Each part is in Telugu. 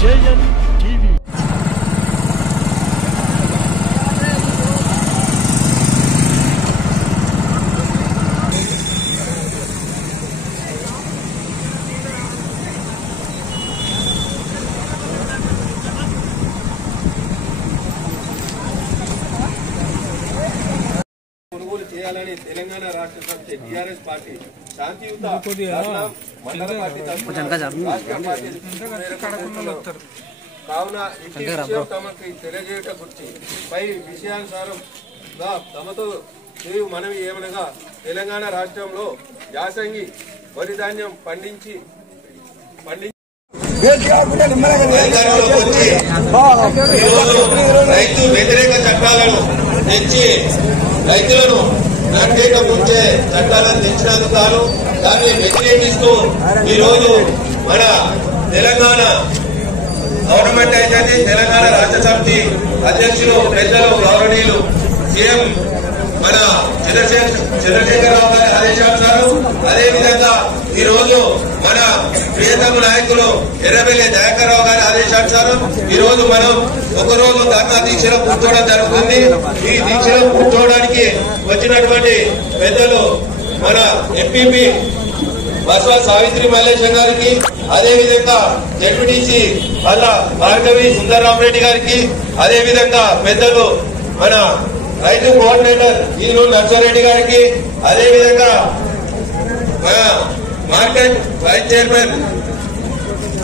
JN TV. తెలంగాణ రాష్ట్ర సమితి టీఆర్ఎస్ పార్టీ శాంతియుత మండల పార్టీ కావున ఇంటి విషయం తమకు తెలియజేయట గురించి పై విషయానుసారంగా తమతో చేయు మనవి ఏమనగా తెలంగాణ రాష్ట్రంలో యాసంగి వరి ధాన్యం పండించి రైతు వ్యతిరేక చట్టాలను తెచ్చి రైతులను ప్రత్యేక ముంచే చట్టాలను తెచ్చినందుకు గాను దాన్ని వ్యతిరేకిస్తూ ఈరోజు మన తెలంగాణ గవర్నమెంట్ అయితే తెలంగాణ రాష్ట్ర సమితి అధ్యక్షులు పెద్దలు గౌరవనీయులు సీఎం మన చంద్రశేఖరరావు గారి ఆదేశానుసారం అదేవిధంగా ఈరోజు మన ప్రియతమ నాయకులు ఎర్రబెల్లి దయాకర్రావు గారి ఆదేశానుసారం ఈరోజు మనం ఒకరోజు ధర్నా దీక్షలో కూర్చోవడం జరుగుతుంది. ఈ దీక్షలో కూర్చోవడానికి వచ్చినటువంటి పెద్దలు మన ఎంపీపీ బసవ సావిత్రి మల్లేశం గారికి, అదేవిధంగా జడ్పీటీసీ పల్ల భార్గవి సుందరరామరెడ్డి గారికి, అదేవిధంగా పెద్దలు మన రైతు కోఆర్డినేటర్ ఈరోజు నర్సారెడ్డి గారికి, అదేవిధంగా మన మార్కెట్ వైస్ చైర్మన్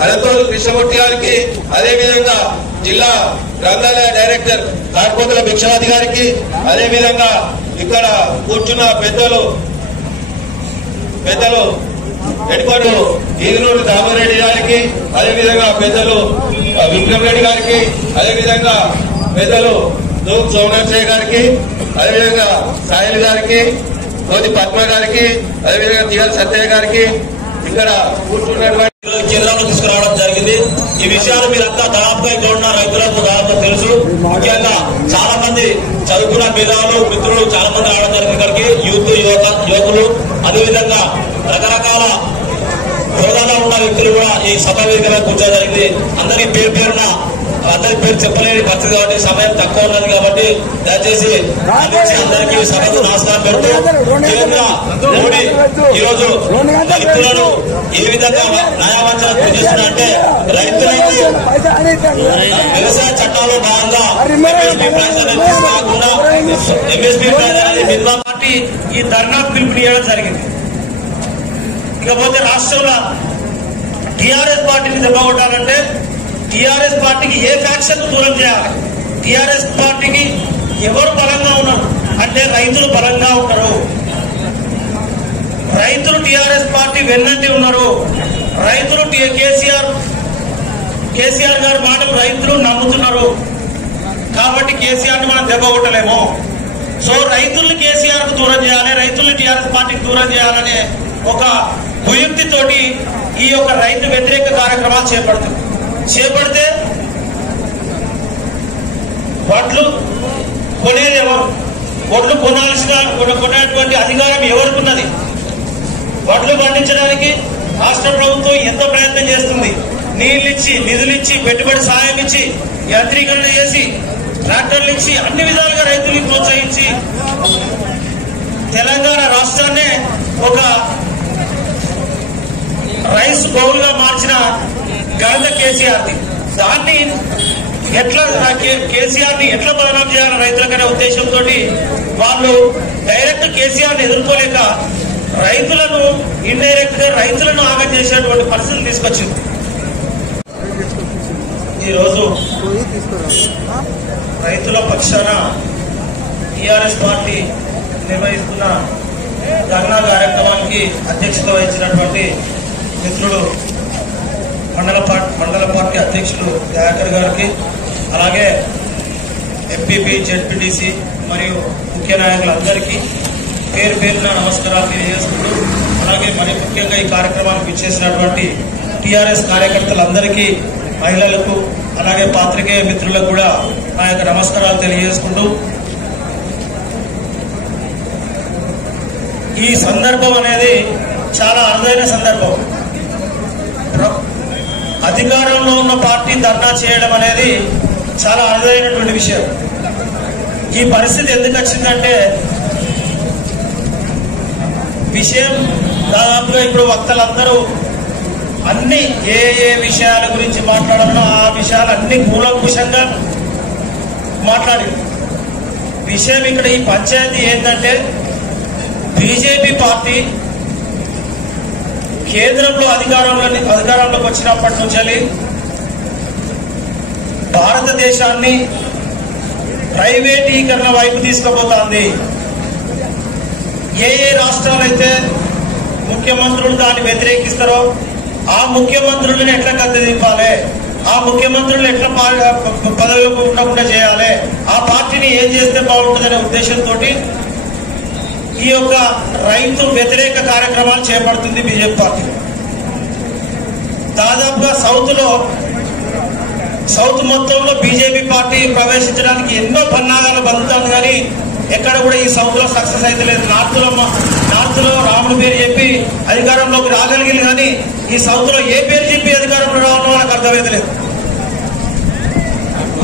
అనంతోలు కృష్ణమూర్తి గారికి, అదేవిధంగా జిల్లా గ్రంథాలయ డైరెక్టర్ కాట్పోతుల భిక్షావతి గారికి, అదేవిధంగా ఇక్కడ కూర్చున్న పెద్దలు ఎడుకోడు ఈదునూరు దామారెడ్డి గారికి, అదేవిధంగా పెద్దలు విక్రమ్ రెడ్డి గారికి, అదేవిధంగా పెద్దలు దూక్ సోమనాథ్ గారికి, అదేవిధంగా సాయిల్ గారికి, కోతి పద్మ గారికి, అదేవిధంగా టిఎల్ సత్యయ్య గారికి ఇక్కడ కూర్చున్నటువంటి కేంద్రంలో తీసుకురావడం జరిగింది. ఈ విషయాలు మీరంతా దాదాపుగా ఇక్కడ ఉన్న రైతులకు దాదాపు తెలుసు. ముఖ్యంగా చాలా మంది చదువుకున్న పిల్లలు మిత్రులు చాలా మంది రావడం జరిగింది. ఇక్కడికి యువకులు అదేవిధంగా రకరకాల హోదాలో ఉన్న వ్యక్తులు కూడా ఈ సభ వేదికగా కూర్చోడం జరిగింది. అందరి పేరున అందరి పేరు చెప్పలేని పరిస్థితి కాబట్టి సమయం తక్కువ ఉన్నది కాబట్టి దయచేసి అందరికీ సభకు నమస్కారం పెడుతూ కేంద్ర మోడీ ఈరోజు రైతులను ఏ విధంగా న్యాయవంచన చేస్తున్నారంటే రైతులైతే వ్యవసాయ చట్టాల్లో భాగంగా ఎంఎస్పీ మినిమం పార్టీ ఈ ధర్నాకు పిలుపునియడం జరిగింది. ఇకపోతే రాష్ట్రంలో టీఆర్ఎస్ పార్టీని దెబ్బకొట్టాలంటే టీఆర్ఎస్ పార్టీకి ఏ ఫ్యాక్షన్ దూరం చేయాలి. టీఆర్ఎస్ పార్టీకి ఎవరు బలంగా ఉన్నారు అంటే రైతులు బలంగా ఉంటారు. రైతులు టీఆర్ఎస్ పార్టీ వెన్నంటి ఉన్నారు. రైతులు కేసీఆర్ గారి మాటలు రైతులు నమ్ముతున్నారు కాబట్టి కేసీఆర్ ని మనం దెబ్బకొట్టలేము. సో రైతుల్ని కేసీఆర్ కు దూరం చేయాలి, రైతుల్ని టీఆర్ఎస్ పార్టీకి దూరం చేయాలనే ఒక కుయుక్తితోటి ఈ యొక్క రైతు వ్యతిరేక కార్యక్రమాలు చేపడితే వడ్లు కొనేది ఎవరు? వడ్లు కొనేటువంటి అధికారం ఎవరికి ఉన్నది? వడ్లు పండించడానికి రాష్ట్ర ప్రభుత్వం ఎంతో ప్రయత్నం చేస్తుంది. నీళ్లిచ్చి, నిధులిచ్చి, పెట్టుబడి సాయం ఇచ్చి, యాంత్రీకరణ చేసి, ట్రాక్టర్లు ఇచ్చి, అన్ని విధాలుగా రైతుల్ని ప్రోత్సహించి తెలంగాణ రాష్ట్రాన్నే ఒక రైస్ బౌల్ గా మార్చిన ఘనత కేసీఆర్ది. దాన్ని కేసీఆర్ ని ఎట్లా బదనాం చేయాలని రైతులకనే ఉద్దేశంతో వాళ్ళు డైరెక్ట్ కేసీఆర్ ని ఎదుర్కోలేక రైతులను ఇండైరెక్ట్ గా రైతులను ఆగం చేసేటువంటి పరిస్థితులు తీసుకొచ్చింది. ఈరోజు రైతుల పక్షాన టీఆర్ఎస్ పార్టీ నిర్వహిస్తున్న ధర్నా కార్యక్రమానికి అధ్యక్షత వహించినటువంటి మిత్రుడు మండల పార్టీ అధ్యక్షులు దయాకర్ గారికి, అలాగే ఎంపీపీ, జెడ్పీటీసీ మరియు ముఖ్య నాయకులందరికీ పేరున నమస్కారాలు తెలియజేసుకుంటూ, అలాగే మరి ముఖ్యంగా ఈ కార్యక్రమానికి ఇచ్చేసినటువంటి టీఆర్ఎస్ కార్యకర్తలందరికీ, మహిళలకు, అలాగే పాత్రికేయ మిత్రులకు కూడా నా యొక్క నమస్కారాలు తెలియజేసుకుంటూ, ఈ సందర్భం అనేది చాలా అరుదైన సందర్భం. అధికారంలో ఉన్న పార్టీ ధర్నా చేయడం అనేది చాలా అరుదైనటువంటి విషయం. ఈ పరిస్థితి ఎందుకు వచ్చిందంటే విషయం దాదాపుగా ఇప్పుడు వక్తలందరూ అన్ని ఏ విషయాల గురించి మాట్లాడాలో ఆ విషయాలు అన్ని కూలంకుషంగా మాట్లాడి విషయం ఇక్కడ ఈ పంచాయతీ ఏంటంటే బీజేపీ పార్టీ కేంద్రంలో అధికారంలోకి వచ్చినప్పటి నుంచి భారతదేశాన్ని ప్రైవేటీకరణ వైపు తీసుకుపోతోంది. ఏ రాష్ట్రాలైతే ముఖ్యమంత్రులు దాన్ని వ్యతిరేకిస్తారో ఆ ముఖ్యమంత్రులను ఎట్లా కత్తి దింపాలి, ఆ ముఖ్యమంత్రులు ఎట్లా పదవిలో ఉండకుండా చేయాలి, ఆ పార్టీని ఏం చేస్తే బాగుంటుందనే ఉద్దేశంతో ఈ యొక్క రైతు వ్యతిరేక కార్యక్రమాలు చేపడుతుంది బీజేపీ పార్టీ. దాదాపుగా సౌత్ మొత్తంలో బీజేపీ పార్టీ ప్రవేశించడానికి ఎన్నో పన్నాగాలు బతుకుతాను కానీ ఎక్కడ కూడా ఈ సౌత్ లో సక్సెస్ అయితే లేదు. నార్త్ లో రాముడు పేరు చెప్పి అధికారంలోకి రాగలిగింది కానీ ఈ సౌత్ లో ఏ పేరు చెప్పి అధికారంలో రావడం వాళ్ళకి అర్థమైతే లేదు.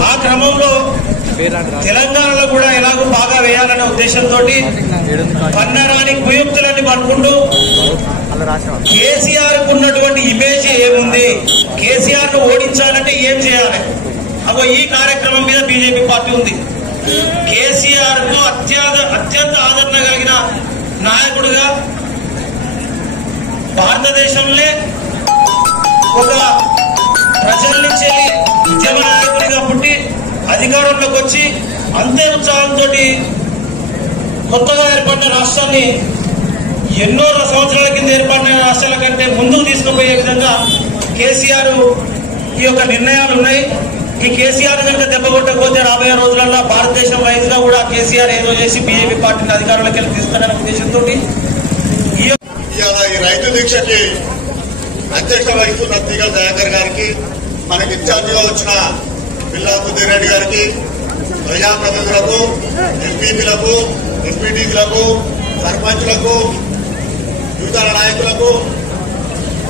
ఆ క్రమంలో తెలంగాణలో కూడా ఎలాగో బాగా వేయాలనే ఉద్దేశంతో పన్నరాని కుయుక్తులన్నీ పట్టుకుంటూ కేసీఆర్ కు ఉన్నటువంటి ఇమేజ్ ఏముంది, కేసీఆర్ ను ఓడించాలంటే ఏం చేయాలి, అగో ఈ కార్యక్రమం మీద బీజేపీ పార్టీ ఉంది. కేసీఆర్ కు అత్యంత ఆదరణ కలిగిన నాయకుడుగా భారతదేశంలో ఒక ప్రజల నుంచి ఉద్యమ నాయకుడిగా పుట్టి అధికారంలోకి వచ్చి అంతే ఉత్సాహంతో కొత్తగా ఏర్పడిన రాష్ట్రాన్ని ఎన్నో సంవత్సరాల కింద ఏర్పడిన రాష్ట్రాల కంటే ముందుకు తీసుకుపోయే విధంగా కేసీఆర్ ఈ యొక్క నిర్ణయాలు ఉన్నాయి. ఈ కేసీఆర్ కనుక దెబ్బ కొట్టకపోతే రాబోయే రోజులలో భారతదేశం వైజ్ గా కూడా కేసీఆర్ ఏదో చేసి బీజేపీ పార్టీని అధికారంలోకి వెళ్ళి తీసుకునే ఉద్దేశంతో ఈ రైతు దీక్షకి అధ్యక్ష వహిస్తున్న తీగల దయాకర్ గారికి, మనకి ఇన్ఛార్జిగా వచ్చిన పిల్లా సుధీర్ రెడ్డి గారికి, ప్రజాప్రతినిధులకు, ఎంపీపీలకు, ఎంపీటీసీలకు, సర్పంచ్లకు, యువజన నాయకులకు,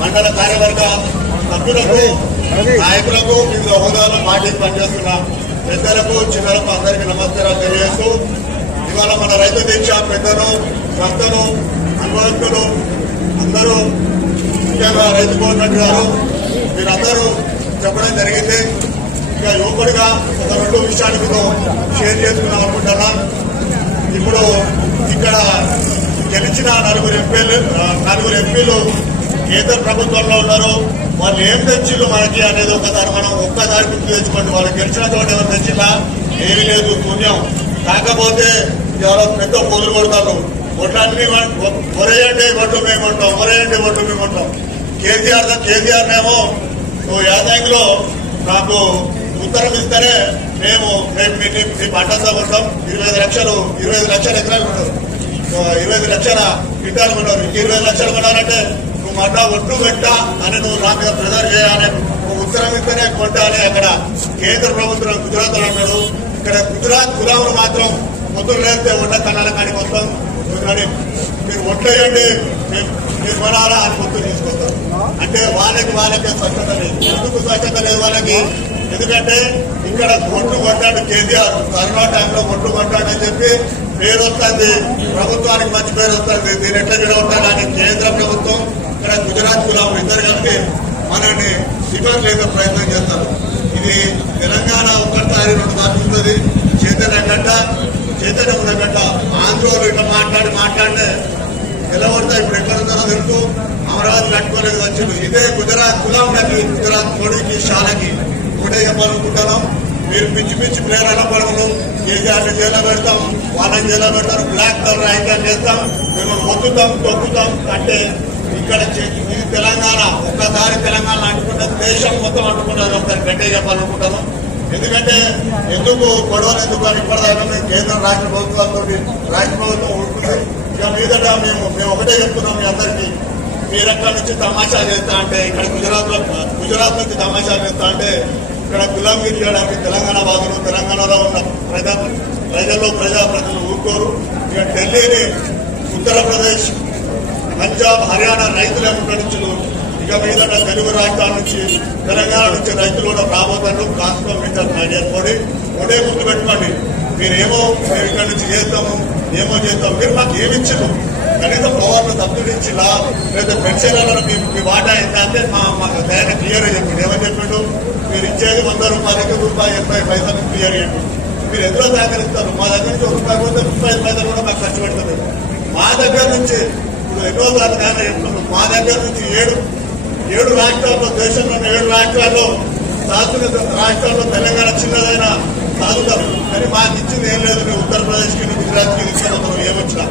మండల కార్యవర్గ సభ్యులకు, నాయకులకు, వివిధ హోదాలో పార్టీకి పనిచేస్తున్న పెద్దలకు, చిన్నలకు అందరికీ నమస్కారాలు తెలియజేస్తూ ఇవాళ మన రైతు దీక్ష పెద్దలు, భక్తులు, అనుభవజ్ఞులు అందరూ ముఖ్యంగా రైతు కోఆర్డినేటర్ గారు మీరందరూ చెప్పడం జరిగింది. ఇక యువకుడిగా ఒక 2 విషయాలు మీతో షేర్ చేసుకున్నాం అనుకుంటున్నా. ఇప్పుడు ఇక్కడ గెలిచిన 4 ఎంపీలు కేంద్ర ప్రభుత్వంలో ఉన్నారు. వాళ్ళు ఏం తెచ్చిళ్ళు మనకి అనేది మనం ఒక్కసారి గుర్తు తెచ్చుకోండి. వాళ్ళు గెలిచిన చోట ఎవరు తెచ్చినా ఏమీ లేదు, శూన్యం. కాకపోతే ఇవాళ పెద్ద పోజులు కొడతారు. ఓట్లన్నీ మొరేయండి ఓట్లు మేమంటాం, మొరేయండి ఓట్లు మేమంటాం. కేసీఆర్నేమో యాదాంగిలో నాకు ఉత్తరం ఇస్తేనే మేము మీ పంటంతా ఉంటాం. 25 లక్షల ఎకరాలు ఉంటారు, 25 లక్షల క్వింటాలు ఉన్నారు. 20 లక్షలు కొన్నారంటే నువ్వు మళ్ళా ఒట్టు పెట్టా అని నువ్వు నా మీద ప్రెజర్ చేయాలి, నువ్వు ఉత్తరం ఇస్తేనే కొంటా అని అక్కడ కేంద్ర ప్రభుత్వం గుజరాత్ లో అన్నాడు. ఇక్కడ గుజరాత్ గులాములు మాత్రం పొద్దులు లేస్తే వంట కన్నాల కాడికి వస్తాం, మీరు ఒట్లేయండి మీరు కొనాలా అని పొద్దులు తీసుకొస్తారు. అంటే వాళ్ళకే స్వచ్ఛత లేదు. ఎందుకు స్వచ్ఛత లేదు వాళ్ళకి? ఎందుకంటే ఇక్కడ ఒట్లు కొట్టాడు కేసీఆర్, కరోనా టైంలో ఒట్లు కొట్టాడని చెప్పి పేరు వస్తుంది, ప్రభుత్వానికి మంచి పేరు వస్తుంది. దీని ఎట్లా విడగొట్టాలని కేంద్ర ప్రభుత్వం ఇక్కడ గుజరాత్ గులాములు ఇద్దరు కలిపి మనల్ని శిఖర్ లేక ప్రయత్నం చేస్తారు. ఇది తెలంగాణ ఒక్కసారి 2 సార్లు ఉంటుంది. చైతన్యం ఉన్నగట్ట ఆంధ్రోలు ఇట్లా మాట్లాడితే నిలబడతా. ఇప్పుడు ఎక్కడుందో తెలుసు, అమరావతి కట్టుకోలేదు వచ్చింది. ఇదే గుజరాత్ గులాంలకి, గుజరాత్ కొడుకి షాలకి ఒకటే చెప్పాలనుకుంటున్నాం. మీరు పిచ్చి ప్రేరణ పడవలు కేసీఆర్ని జైల్లో పెడతాం, వాళ్ళని జైల్లో పెడతారు, బ్లాక్ కలర్ ఐకాన్ చేస్తాం, మేము మొత్తుతాం తొక్కుతాం అంటే ఇక్కడ ఇది తెలంగాణ. ఒక్కసారి తెలంగాణ అంటుకుంటే దేశం మొత్తం అంటుకుంటారు. ఒకసారి గట్టే చెప్పాలనుకుంటాను. ఎందుకంటే ఎందుకు గొడవలు ఎందుకు అని ఇప్పటిదాకా మేము కేంద్ర రాష్ట్ర ప్రభుత్వాలతో రాష్ట్ర ప్రభుత్వం ఉంటుంది. ఇక మీదట మేము ఒకటే చెప్తున్నాం మీ అందరికీ, మీరెక్కడి నుంచి తమాషా చేస్తా అంటే ఇక్కడ గుజరాత్ నుంచి తమాషా చేస్తా అంటే ఇక్కడ గులాంగిరి చేయడానికి తెలంగాణ వాదులు, తెలంగాణలో ఉన్న ప్రజాప్రతినిధులు ఊరుకోరు. ఇక ఢిల్లీని ఉత్తరప్రదేశ్, పంజాబ్, హర్యానా రైతులే ముట్టడించులు ఇక మీద తెలుగు రాష్ట్రాల నుంచి తెలంగాణ నుంచి రైతులు కూడా రాబోతారు. ట్రాన్స్ఫర్మేషన్ ఐడియా కూడా ఒకటే గుర్తు పెట్టుకోండి. మీరేమో మేము ఇక్కడ నుంచి చేస్తాము, ఏమో చేస్తాం. మీరు మాకు ఏమిచ్చారు? కనీసం పవర్లు సబ్సిడీ ఇచ్చిలా లేదా పెన్షన్లలో మీ వాటా ఏంటంటే మాకు దయన క్లియర్ గా చెప్పిండు. ఏమని చెప్పిండు? మీరు ఇచ్చేది 100 రూపాయలకి ₹80 క్లియర్ చేయండి. మీరు ఎందులో సహకరిస్తారు? మా దగ్గర నుంచి ₹1 పోతే 35 పైసలు కూడా మాకు ఖర్చు పెడుతుంది. మా దగ్గర నుంచి ఇప్పుడు ఎన్నోసార్లు నేను చెప్తున్నాను, మా దగ్గర నుంచి 7 రాష్ట్రాల్లో, దేశంలోని 7 రాష్ట్రాల్లో శాశ్వత రాష్ట్రాల్లో తెలంగాణ చిన్నదైన సాగుతారు. కానీ మాకు ఇచ్చింది ఏం లేదు. మేము ఉత్తరప్రదేశ్కి, గుజరాత్కి తీసుకెళ్తాం ఏమొచ్చినా.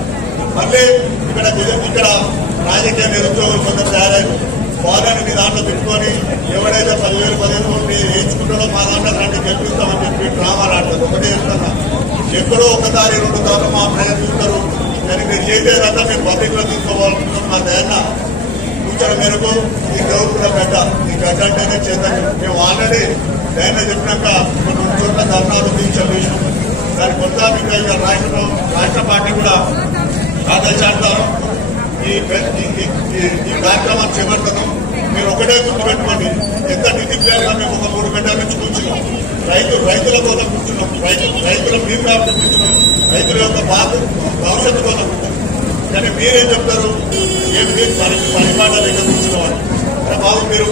మళ్ళీ ఇక్కడ రాజకీయ నిరుద్యోగులు కొందరు తయారైన వాళ్ళని మీ దాంట్లో పెట్టుకొని ఎవడైతే 10,000 వేయించుకుంటారో మా దాంట్లో రండి గెలిపిస్తామని చెప్పి డ్రామాలు ఆడతారు. ఒకటే చెప్తున్నా, ఎక్కడో ఒకసారి 2 సార్లు మా ప్రజలు చూస్తారు. కానీ మీరు చేసేదంతా మేము పబ్లిక్లో తీసుకోవాలనుకుంటున్నాం. మా దయన సూచన మేరకు ఈ దేవుడు కూడా గడ్డ, ఈ గడ్డ అంటేనే చేద్దాం. మేము ఆల్రెడీ దయన చెప్పినాక 2 చోట్ల ధర్నాలు దీక్షలు వేసినాం. దాని కొత్త ఇంకా రాష్ట్ర పార్టీ కూడా ఆదేశాంతరం ఈ కార్యక్రమాన్ని చేపడతాను. మీరు ఒకటే గుర్తుపెట్టుకోండి, ఎంత డిసిప్లిన్ గా మేము ఒక 3 గంటల నుంచి కూర్చున్నాం. రైతుల కోసం కూర్చున్నాం, రైతుల భీమ్ కాబట్టి కూర్చున్నాం, రైతుల యొక్క భవిష్యత్తు కోసం కూర్చున్నాం. కానీ మీరేం చెప్తారు? ఏమి పరిపాలన దగ్గర కూర్చున్నామని. బాబు మీరు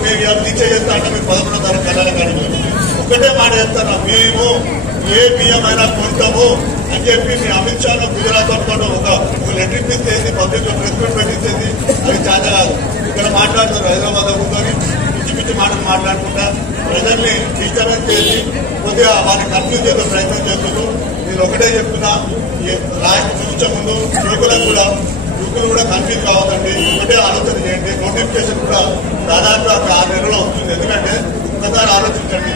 తీర్చే చేస్తా అంటే మీరు 11వ తారీఖు కళ్ళ కానీ ఒకటే మాట చెప్తారా, మేము ఏ బియ్యం అయినా కొంటాము అని చెప్పి మీ అమిత్ షాను గుజరాత్ అనుకోండి ఒక లెటర్ ఇప్పించేది, పబ్లిక్ లో ప్రెస్ మీట్ పెట్టించేది. అది చాలా కాదు. ఇక్కడ మాట్లాడుతారు హైదరాబాద్ కూర్చొని పిచ్చి పిచ్చి మాటలు మాట్లాడుకుంటా ప్రజల్ని డిస్టర్బెన్స్ చేసి కొద్దిగా వారిని కన్ఫ్యూజ్ చేసే ప్రయత్నం చేస్తున్నారు. నేను ఒకటే చెప్తున్నా, కొంచెం ముందు యువకులు కూడా కన్ఫ్యూజ్ కావద్దండి. ఒకటే ఆలోచన చేయండి. నోటిఫికేషన్ కూడా దాదాపు 6 నెలల్లో వస్తుంది. ఎందుకంటే ఒకసారి ఆలోచించండి,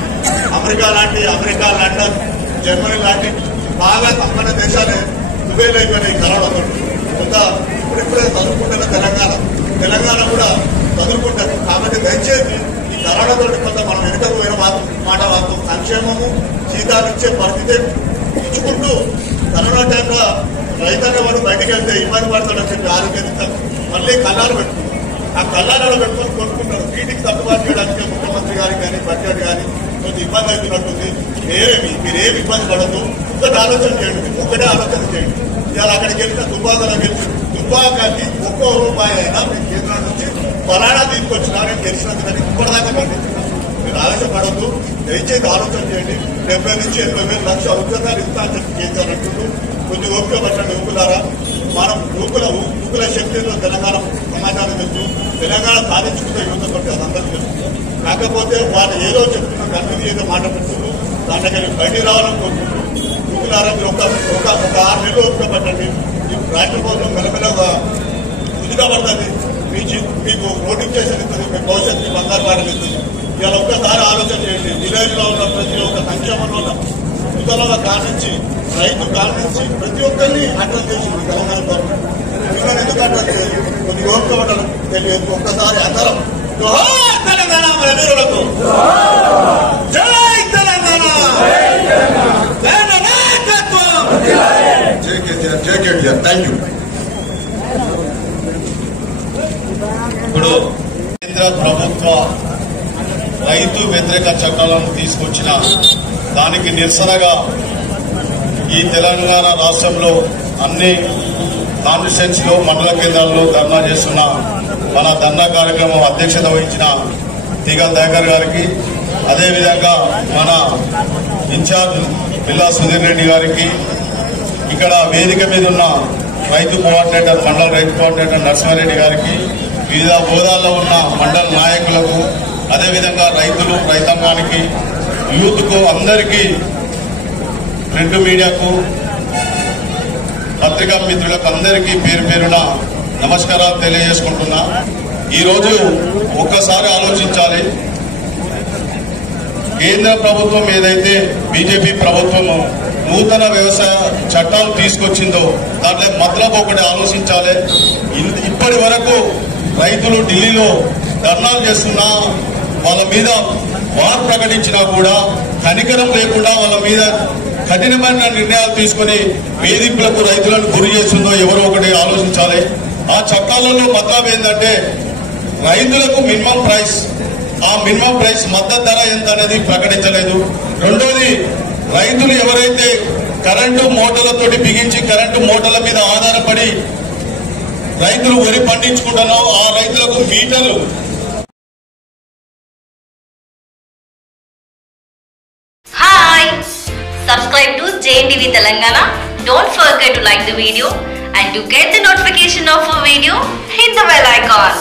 అమెరికా, లండన్, జర్మనీ లాంటి బాగా సంపన్న దేశాలే దుబాయ్లో అయిపోయినాయి కరోనాతో. కొంత ఇప్పుడిప్పుడే చదువుకుంటున్న తెలంగాణ కూడా చదువుకుంటారు. కాబట్టి దయచేసి ఈ కరోనాతో కొంత మనం వెనుకకు పోయిన మాట వాస్తవం. సంక్షేమము జీతాలిచ్చే పరిస్థితి ఇచ్చుకుంటూ కరోనా టైంలో రైతాంగ వాడు బయటకు వెళ్తే ఇబ్బంది పడతాడని చెప్పి ఆరోగ్యం మళ్ళీ కళ్ళాలు పెట్టుకుంటారు. ఆ కళ్ళాలలో పెట్టుకొని కొనుక్కుంటారు. వీటికి సర్దుబాటు చేయడానికి ముఖ్యమంత్రి గారికి కానీ బడ్జెట్ కానీ కొంచెం ఇబ్బంది అవుతున్నట్టుంది. మీరేమి ఇబ్బంది పడద్దు. ఒకటి ఆలోచన చేయండి, ఒకటే ఆలోచన చేయండి. ఇవాళ అక్కడికి వెళ్తే దుబ్బాకకి ₹1 అయినా మీకు కేంద్రం నుంచి పలానా తీసుకొచ్చినా నేను గెలిచినందుకు కానీ ఇప్పటిదాకా పండించిన. మీరు ఆలోచపడద్దు, దయచేసి ఆలోచన చేయండి. 70 నుంచి 80,000 లక్షల ఉద్యోగాలు ఇస్తా అని చెప్పి చేశారంటుంటూ కొంచెం ఓపిక పట్టండి. యువకులారా, మనం యువకుల శక్తిలో తెలంగాణ సమాచారం తెలుసు. తెలంగాణ సాధించుకుంటే యువతతో అదంతా తెలుసు. కాకపోతే వాళ్ళు ఏదో చెప్తున్నా కన్ఫ్యూజ్ ఏదో మాట పెడుతున్నారు. దాంట్లో బయటికి రావాలని కోరుకుంటున్నారు. యువకులారా, మీరు ఒక 6 నెలలు ఓపిక పట్టండి. రాష్ట్ర ప్రభుత్వం మెల్లమెల్లగా ఉదిగా పడుతుంది. మీకు నోటిఫికేషన్ ఇస్తుంది, మీ భవిష్యత్తు బంగారు బాటలు ఇస్తుంది. ఇవాళ ఒక్కసారి ఆలోచన చేయండి. విలేజ్ లో ఉన్న ప్రతి ఒక్క సంక్షేమంలో ఉన్న యువతల కానించి రైతు కానించి ప్రతి ఒక్కరిని అడ్రస్ చేసింది తెలంగాణ గవర్నమెంట్. మిమ్మల్ని ఎందుకు అడ్రస్ చేయాలి? కొన్ని ఓపిక పట్టడం తెలియదు. ఒక్కసారి అందరం తెలంగాణ వీరులకు జై తెలంగాణ, జై కేటీఆర్. Thank you. ఇప్పుడు కేంద్ర ప్రభుత్వ రైతు వ్యతిరేక చట్టాలను తీసుకొచ్చిన దానికి నిరసనగా ఈ తెలంగాణ రాష్ట్రంలో అన్ని కాన్స్టిట్యుయెన్సీ లో మండల కేంద్రాల్లో ధర్నా చేస్తున్న మన ధర్నా కార్యక్రమం అధ్యక్షత వహించిన తీగల దయాకర్ గారికి, అదేవిధంగా మన ఇన్ఛార్జ్ పిల్లా సుధీర్ రెడ్డి గారికి, ఇక్కడ వేదిక మీద ఉన్న రైతు కోఆర్డినేటర్, మండల రైతు కోఆర్డినేటర్ నరసింహారెడ్డి గారికి, వివిధ హోదాల్లో ఉన్న మండల నాయకులకు, అదేవిధంగా రైతులు, రైతాంగానికి, యూత్ కు, అందరికీ, ప్రింట్ మీడియాకు, పత్రికా మిత్రులకు అందరికీ పేరు పేరున నమస్కారాలు తెలియజేసుకుంటున్నా. ఈరోజు ఒక్కసారి ఆలోచించాలి. కేంద్ర ప్రభుత్వం ఏదైతే బీజేపీ ప్రభుత్వం నూతన వ్యవసాయ చట్టాలు తీసుకొచ్చిందో దాంట్లో మతలబ్ ఒకటి ఆలోచించాలి. ఇప్పటి వరకు రైతులు ఢిల్లీలో ధర్నాలు చేస్తున్నా, వాళ్ళ మీద వార్ ప్రకటించినా కూడా కనికరం లేకుండా వాళ్ళ మీద కఠినమైన నిర్ణయాలు తీసుకుని వేధింపులకు రైతులను గురి చేస్తుందో ఎవరో ఒకటి ఆలోచించాలి. ఆ చట్టాలలో మతలబ్ ఏంటంటే రైతులకు మినిమం ప్రైస్, ఆ మినిమం ప్రైస్ మద్దతు ధర ఎంత అనేది ప్రకటించలేదు. రెండోది, రైతులు ఎవరైతే కరెంటు మోటార్లతోటి బిగించి కరెంటు మోటార్ల మీద ఆధారపడి రైతులు వరి పండించుకుంటున్నారో ఆ రైతులకు మీటర్లు. Hi! Subscribe to JNTV Telangana. Don't forget to like the video and to get the notification of a video, hit the bell icon.